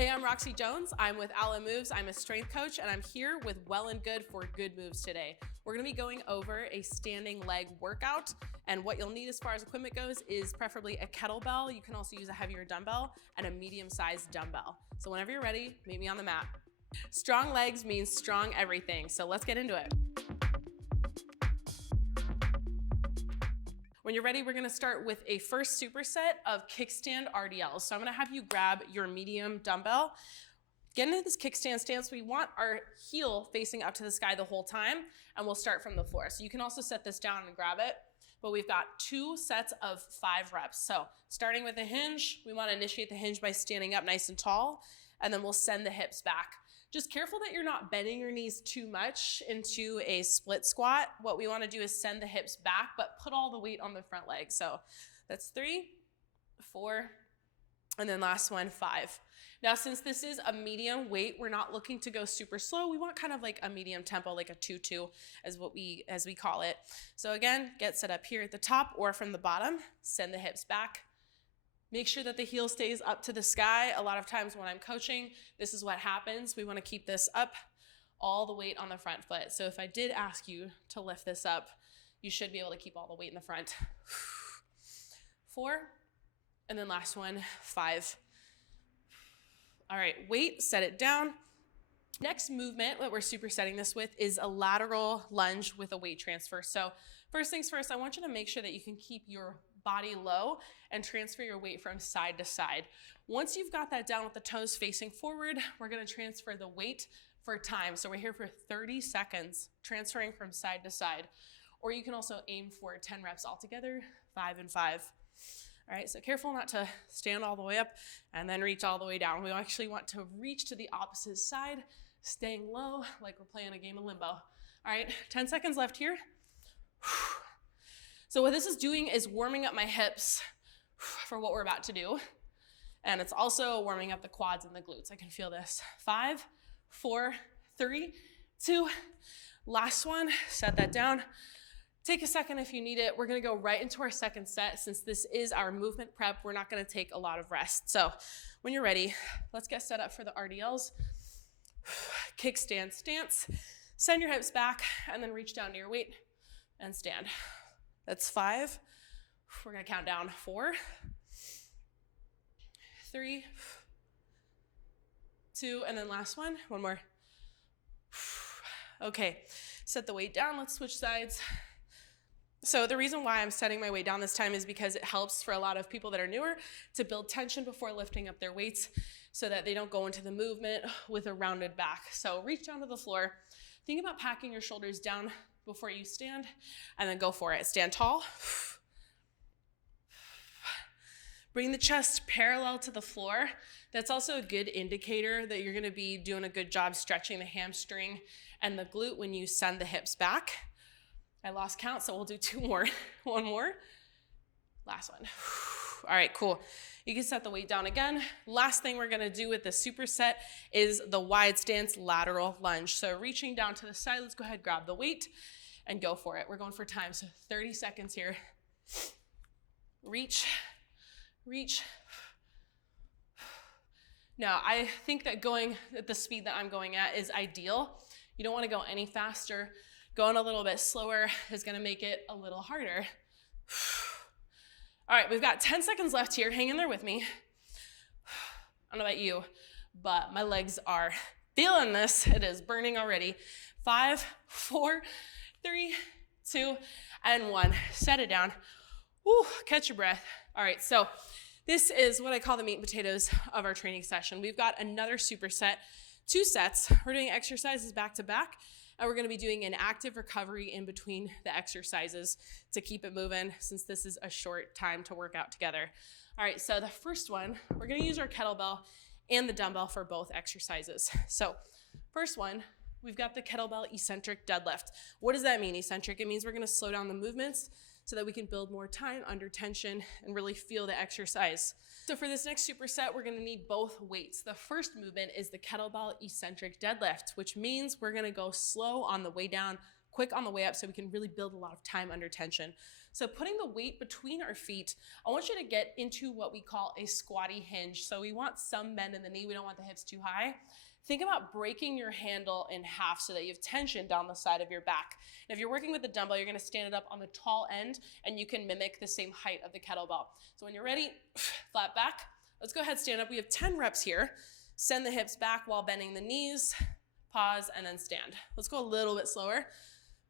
Hey, I'm Roxie Jones. I'm with Alo Moves. I'm a strength coach, and I'm here with Well+Good for good moves today. We're gonna be going over a standing leg workout, and what you'll need as far as equipment goes is preferably a kettlebell. You can also use a heavier dumbbell and a medium-sized dumbbell. So whenever you're ready, meet me on the mat. Strong legs means strong everything, so let's get into it. When you're ready, we're gonna start with a first superset of kickstand RDLs. So I'm gonna have you grab your medium dumbbell. Get into this kickstand stance. We want our heel facing up to the sky the whole time, and we'll start from the floor. So you can also set this down and grab it, but we've got 2 sets of 5 reps. So starting with a hinge, we wanna initiate the hinge by standing up nice and tall, and then we'll send the hips back. Just careful that you're not bending your knees too much into a split squat. What we wanna do is send the hips back, but put all the weight on the front leg. So that's 3, 4, and then last one, 5. Now, since this is a medium weight, we're not looking to go super slow. We want kind of like a medium tempo, like a 2-2 as we call it. So again, get set up here at the top or from the bottom, send the hips back. Make sure that the heel stays up to the sky. A lot of times when I'm coaching, this is what happens. We want to keep this up, all the weight on the front foot. So if I did ask you to lift this up, you should be able to keep all the weight in the front. 4, and then last one, 5. All right, weight, set it down. Next movement that we're supersetting this with is a lateral lunge with a weight transfer. So first things first, I want you to make sure that you can keep your body low and transfer your weight from side to side. Once you've got that down with the toes facing forward, we're gonna transfer the weight for time. So we're here for 30 seconds, transferring from side to side. Or you can also aim for 10 reps altogether, 5 and 5. All right, so careful not to stand all the way up and then reach all the way down. We actually want to reach to the opposite side, staying low like we're playing a game of limbo. All right, 10 seconds left here. So what this is doing is warming up my hips for what we're about to do. And it's also warming up the quads and the glutes. I can feel this. 5, 4, 3, 2. Last one, set that down. Take a second if you need it. We're gonna go right into our second set. Since this is our movement prep, we're not gonna take a lot of rest. So when you're ready, let's get set up for the RDLs. Kickstand stance. Send your hips back and then reach down to your weight and stand. That's 5. We're gonna count down 4, 3, 2, and then last one more. Okay, set the weight down. Let's switch sides. So the reason why I'm setting my weight down this time is because it helps for a lot of people that are newer to build tension before lifting up their weights so that they don't go into the movement with a rounded back. So reach down to the floor. Think about packing your shoulders down before you stand, and then go for it. Stand tall. Bring the chest parallel to the floor. That's also a good indicator that you're gonna be doing a good job stretching the hamstring and the glute when you send the hips back. I lost count, so we'll do 2 more. 1 more. Last one. All right, cool. You can set the weight down again. Last thing we're gonna do with the superset is the wide stance lateral lunge. So reaching down to the side, let's go ahead, grab the weight and go for it. We're going for time, so 30 seconds here. Reach, reach. Now, I think that going at the speed that I'm going at is ideal. You don't wanna go any faster. Going a little bit slower is gonna make it a little harder. All right, we've got 10 seconds left here. Hang in there with me. I don't know about you, but my legs are feeling this. It is burning already. 5, 4, 3, 2, and 1. Set it down. Woo, catch your breath. All right, so this is what I call the meat and potatoes of our training session. We've got another superset, 2 sets. We're doing exercises back to back. And we're gonna be doing an active recovery in between the exercises to keep it moving since this is a short time to work out together. All right, so the first one, we're gonna use our kettlebell and the dumbbell for both exercises. So first one, we've got the kettlebell eccentric deadlift. What does that mean, eccentric? It means we're gonna slow down the movements so that we can build more time under tension and really feel the exercise. So for this next superset, we're gonna need both weights. The first movement is the kettlebell eccentric deadlift, which means we're gonna go slow on the way down, quick on the way up so we can really build a lot of time under tension. So putting the weight between our feet, I want you to get into what we call a squatty hinge. So we want some bend in the knee. We don't want the hips too high. Think about breaking your handle in half so that you have tension down the side of your back. And if you're working with the dumbbell, you're gonna stand it up on the tall end and you can mimic the same height of the kettlebell. So when you're ready, flat back. Let's go ahead, stand up. We have 10 reps here. Send the hips back while bending the knees, pause, and then stand. Let's go a little bit slower.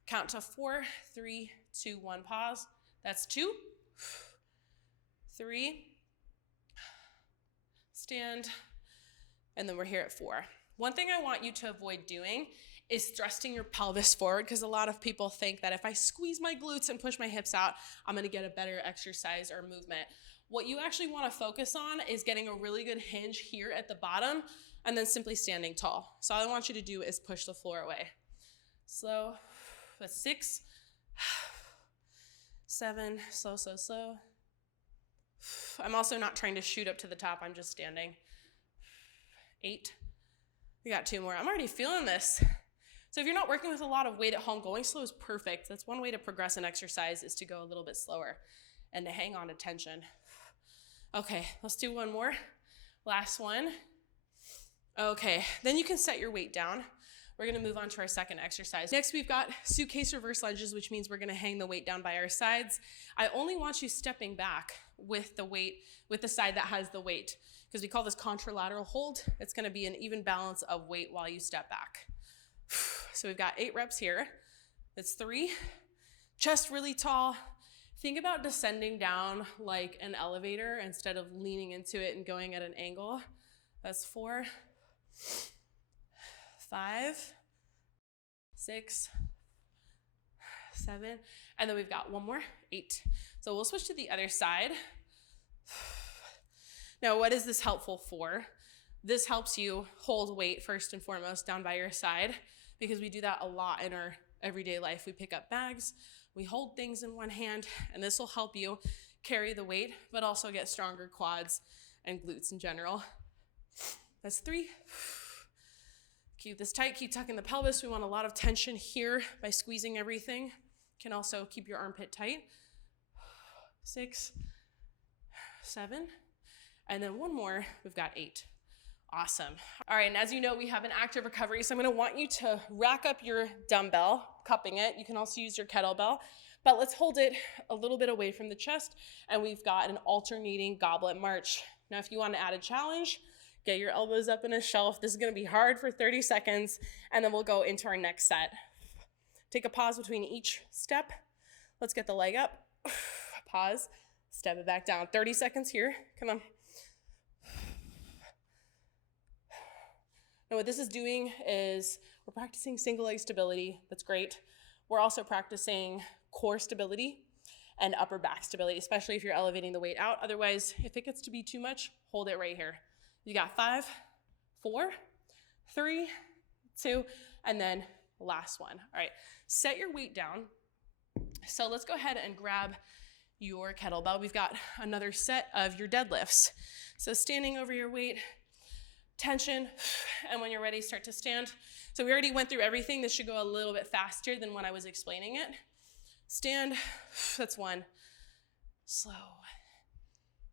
Count to 4, 3, 2, 1, pause. That's 2, 3, stand, and then we're here at 4. One thing I want you to avoid doing is thrusting your pelvis forward, because a lot of people think that if I squeeze my glutes and push my hips out, I'm gonna get a better exercise or movement. What you actually wanna focus on is getting a really good hinge here at the bottom and then simply standing tall. So all I want you to do is push the floor away. Slow, that's 6, 7, slow, slow, slow. I'm also not trying to shoot up to the top, I'm just standing. 8, we got 2 more. I'm already feeling this. So if you're not working with a lot of weight at home, going slow is perfect. That's one way to progress an exercise, is to go a little bit slower and to hang on to tension. Okay, let's do one more. Last one. Okay, then you can set your weight down. We're gonna move on to our second exercise. Next, we've got suitcase reverse lunges, which means we're gonna hang the weight down by our sides. I only want you stepping back with the weight, with the side that has the weight, because we call this contralateral hold. It's gonna be an even balance of weight while you step back. So we've got 8 reps here. That's 3. Chest really tall. Think about descending down like an elevator instead of leaning into it and going at an angle. That's 4, 5, 6, 7, and then we've got one more, 8. So we'll switch to the other side. Now, what is this helpful for? This helps you hold weight first and foremost down by your side, because we do that a lot in our everyday life. We pick up bags, we hold things in one hand, and this will help you carry the weight, but also get stronger quads and glutes in general. That's 3. Keep this tight, keep tucking the pelvis. We want a lot of tension here by squeezing everything. Can also keep your armpit tight. 6, 7, and then one more, we've got 8. Awesome. All right, and as you know, we have an active recovery, so I'm gonna want you to rack up your dumbbell, cupping it. You can also use your kettlebell, but let's hold it a little bit away from the chest, and we've got an alternating goblet march. Now, if you want to add a challenge, get your elbows up in a shelf. This is gonna be hard for 30 seconds, and then we'll go into our next set. Take a pause between each step. Let's get the leg up. Pause, step it back down. 30 seconds here, come on. Now what this is doing is we're practicing single leg stability. That's great. We're also practicing core stability and upper back stability, especially if you're elevating the weight out. Otherwise, if it gets to be too much, hold it right here. You got 5, 4, 3, 2, and then last one. All right, set your weight down. So let's go ahead and grab your kettlebell. We've got another set of your deadlifts. So standing over your weight, tension, and when you're ready, start to stand. So we already went through everything. This should go a little bit faster than when I was explaining it. Stand, that's 1. Slow.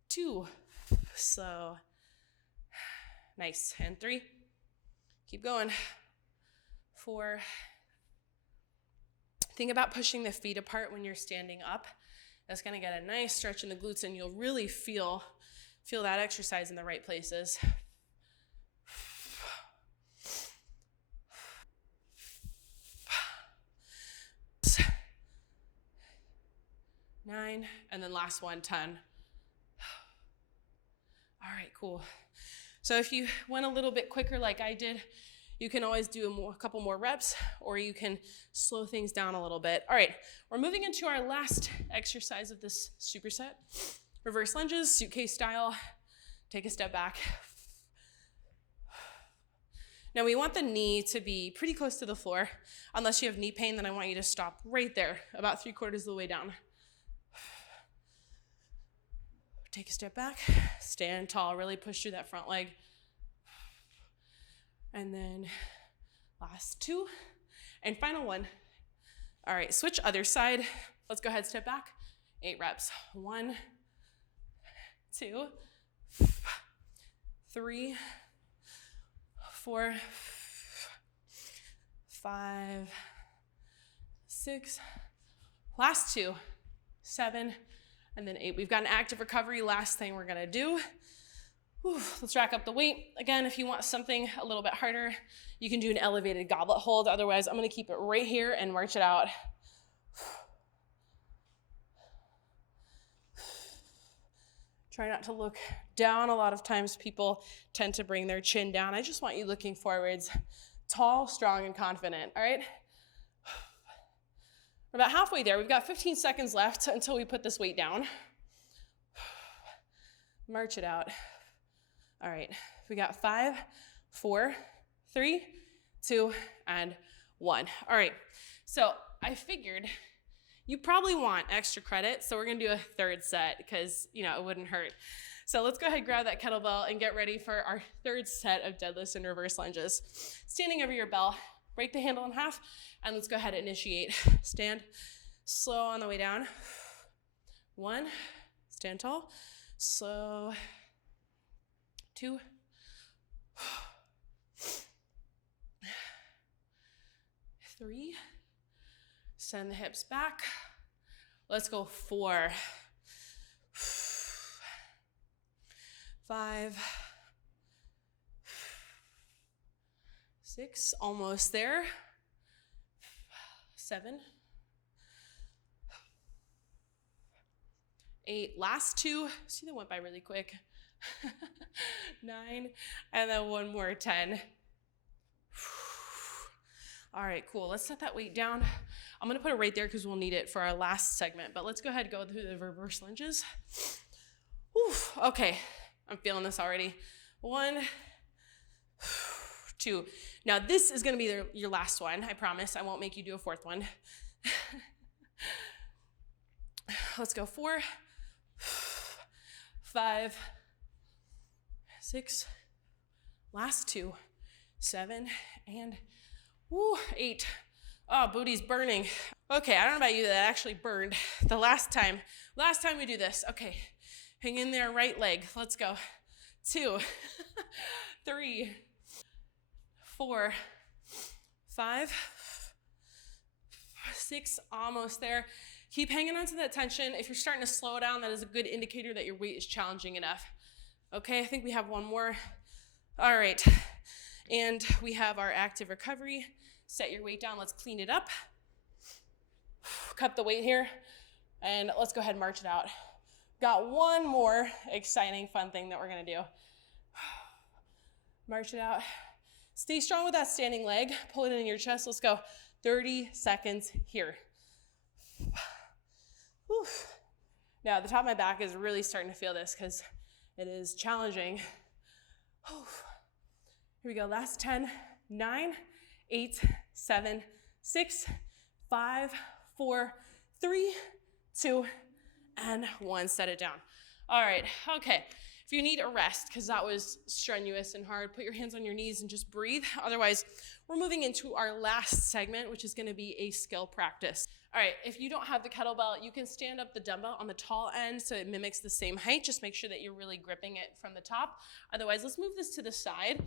2, slow. Nice, and 3. Keep going. 4. Think about pushing the feet apart when you're standing up. That's gonna get a nice stretch in the glutes, and you'll really feel that exercise in the right places. 9, and then last one, 10. All right, cool. So if you went a little bit quicker like I did, you can always do a couple more reps, or you can slow things down a little bit. All right, we're moving into our last exercise of this superset. Reverse lunges, suitcase style. Take a step back. Now we want the knee to be pretty close to the floor. Unless you have knee pain, then I want you to stop right there, about 3/4 of the way down. Take a step back, stand tall, really push through that front leg. And then last 2, and final one. All right, switch other side. Let's go ahead, step back. 8 reps. 1, 2, 3, 4, 5, 6, last 2, 7, and then 8. We've got an active recovery. Last thing we're gonna do. Let's rack up the weight. Again, if you want something a little bit harder, you can do an elevated goblet hold. Otherwise, I'm gonna keep it right here and march it out. Try not to look down. A lot of times people tend to bring their chin down. I just want you looking forwards, tall, strong, and confident, all right? We're about halfway there. We've got 15 seconds left until we put this weight down. March it out. All right, we got 5, 4, 3, 2, and 1. All right, so I figured you probably want extra credit, so we're gonna do a third set because, you know, it wouldn't hurt. So let's go ahead, grab that kettlebell and get ready for our third set of deadlifts and reverse lunges. Standing over your bell, break the handle in half, and let's go ahead and initiate. Stand slow on the way down. 1, stand tall, slow. 2, 3, send the hips back. Let's go 4, 5, 6, almost there. 7, 8, last 2. See, that went by really quick. 9, and then one more, 10. All right, cool. Let's set that weight down. I'm gonna put it right there because we'll need it for our last segment, but let's go ahead and go through the reverse lunges. Whew, okay, I'm feeling this already. 1, 2. Now this is gonna be your last one. I promise I won't make you do a fourth one. Let's go 4, 5, 6, last 2, 7, and 8. Oh, booty's burning. Okay, I don't know about you, that actually burned the last time we do this. Okay, hang in there, right leg. Let's go. 2, 3, 4, 5, 6, almost there. Keep hanging on to that tension. If you're starting to slow down, that is a good indicator that your weight is challenging enough. Okay, I think we have one more. All right, and we have our active recovery. Set your weight down, let's clean it up. Cup the weight here, and let's go ahead and march it out. Got one more exciting, fun thing that we're gonna do. March it out. Stay strong with that standing leg. Pull it in your chest, let's go. 30 seconds here. Whew. Now, the top of my back is really starting to feel this because it is challenging. Whew. Here we go, last 10, 9, 8, 7, 6, 5, 4, 3, 2, and 1. Set it down. All right, okay. If you need a rest, because that was strenuous and hard, put your hands on your knees and just breathe. Otherwise, we're moving into our last segment, which is gonna be a skill practice. All right, if you don't have the kettlebell, you can stand up the dumbbell on the tall end so it mimics the same height. Just make sure that you're really gripping it from the top. Otherwise, let's move this to the side.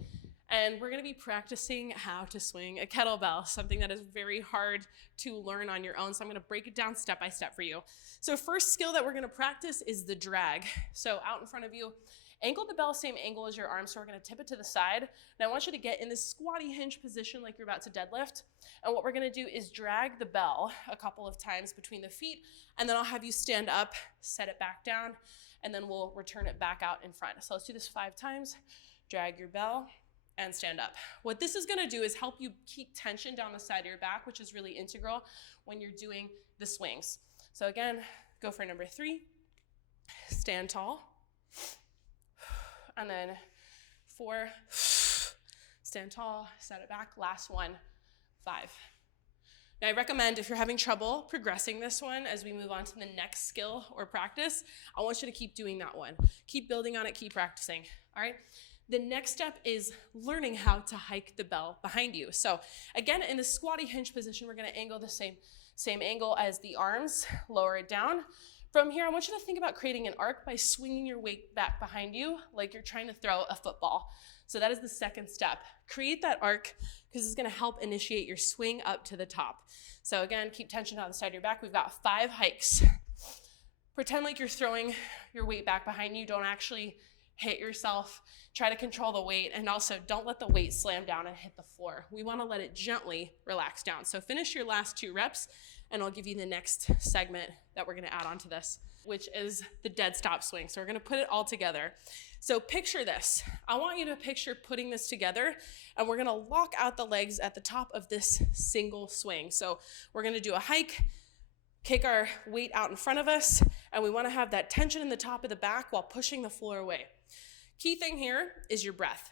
And we're gonna be practicing how to swing a kettlebell, something that is very hard to learn on your own. So I'm gonna break it down step by step for you. So first skill that we're gonna practice is the drag. So out in front of you, angle the bell same angle as your arm. So we're gonna tip it to the side. And I want you to get in this squatty hinge position like you're about to deadlift. And what we're gonna do is drag the bell a couple of times between the feet, and then I'll have you stand up, set it back down, and then we'll return it back out in front. So let's do this 5 times. Drag your bell and stand up. What this is gonna do is help you keep tension down the side of your back, which is really integral when you're doing the swings. So again, go for number 3, stand tall. And then 4, stand tall, set it back, last one, 5. Now I recommend if you're having trouble progressing this one as we move on to the next skill or practice, I want you to keep doing that one. Keep building on it, keep practicing, all right? The next step is learning how to hike the bell behind you. So again, in the squatty hinge position, we're gonna angle the same angle as the arms, lower it down. From here, I want you to think about creating an arc by swinging your weight back behind you like you're trying to throw a football. So that is the second step. Create that arc because it's gonna help initiate your swing up to the top. So again, keep tension on the side of your back. We've got 5 hikes. Pretend like you're throwing your weight back behind you. Don't actually hit yourself. Try to control the weight, and also don't let the weight slam down and hit the floor. We wanna let it gently relax down. So finish your last 2 reps, and I'll give you the next segment that we're gonna add on to this, which is the dead stop swing. So we're gonna put it all together. So picture this. I want you to picture putting this together, and we're gonna lock out the legs at the top of this single swing. So we're gonna do a hike, kick our weight out in front of us, and we wanna have that tension in the top of the back while pushing the floor away. Key thing here is your breath.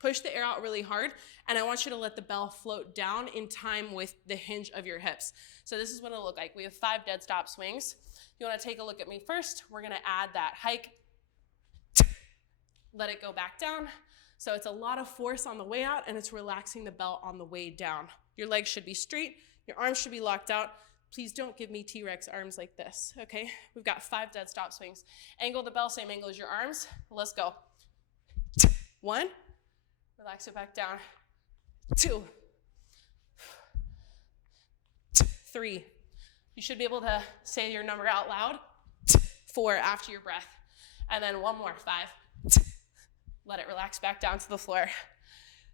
Push the air out really hard, and I want you to let the bell float down in time with the hinge of your hips. So this is what it'll look like. We have 5 dead stop swings. If you wanna take a look at me first, we're gonna add that hike. Let it go back down. So it's a lot of force on the way out, and it's relaxing the bell on the way down. Your legs should be straight. Your arms should be locked out. Please don't give me T-Rex arms like this, okay? We've got 5 dead stop swings. Angle the bell, same angle as your arms. Let's go. 1, relax it back down. 2, 3. You should be able to say your number out loud. 4 after your breath. And then 1 more, 5. Let it relax back down to the floor.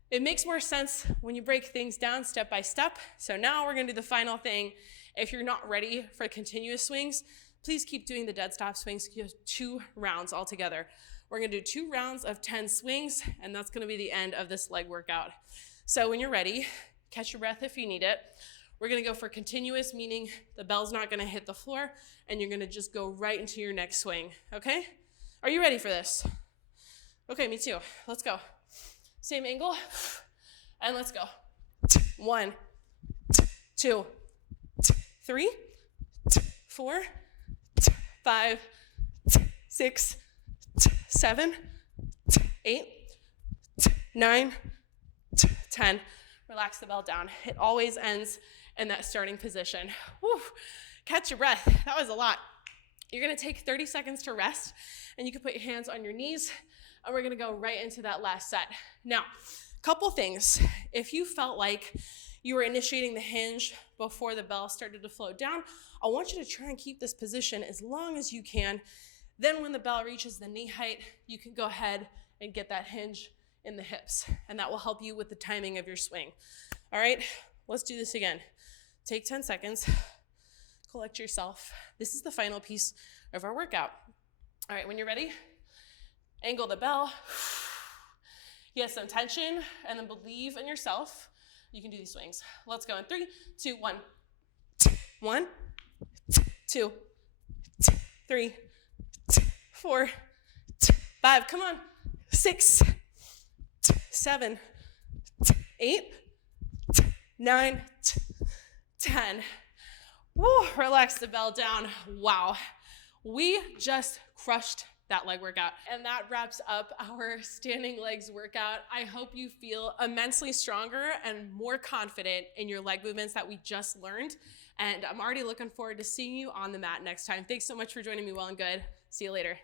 It makes more sense when you break things down step by step. So now we're gonna do the final thing. If you're not ready for continuous swings, please keep doing the dead stop swings. You have 2 rounds altogether. We're gonna do 2 rounds of 10 swings, and that's gonna be the end of this leg workout. So when you're ready, catch your breath if you need it. We're gonna go for continuous, meaning the bell's not gonna hit the floor, and you're gonna just go right into your next swing, okay? Are you ready for this? Okay, me too. Let's go. Same angle, and let's go. 1, 2, 3, 4, 5, 6, 7, 8, 9, 10. Relax the bell down. It always ends in that starting position. Whew. Catch your breath. That was a lot. You're gonna take 30 seconds to rest, and you can put your hands on your knees, and we're gonna go right into that last set. Now, couple things. If you felt like you were initiating the hinge before the bell started to float down, I want you to try and keep this position as long as you can. Then when the bell reaches the knee height, you can go ahead and get that hinge in the hips, and that will help you with the timing of your swing. All right, let's do this again. Take 10 seconds, collect yourself. This is the final piece of our workout. All right, when you're ready, angle the bell. Get some tension, and then believe in yourself. You can do these swings. Let's go in 3, 2, 1. 1, 2, 3, 4, 5. Come on. 6, 7, 8, 9, 10. Woo, relax the bell down. Wow. We just crushed that leg workout. And that wraps up our standing legs workout. I hope you feel immensely stronger and more confident in your leg movements that we just learned. And I'm already looking forward to seeing you on the mat next time. Thanks so much for joining me, Well+Good. See you later.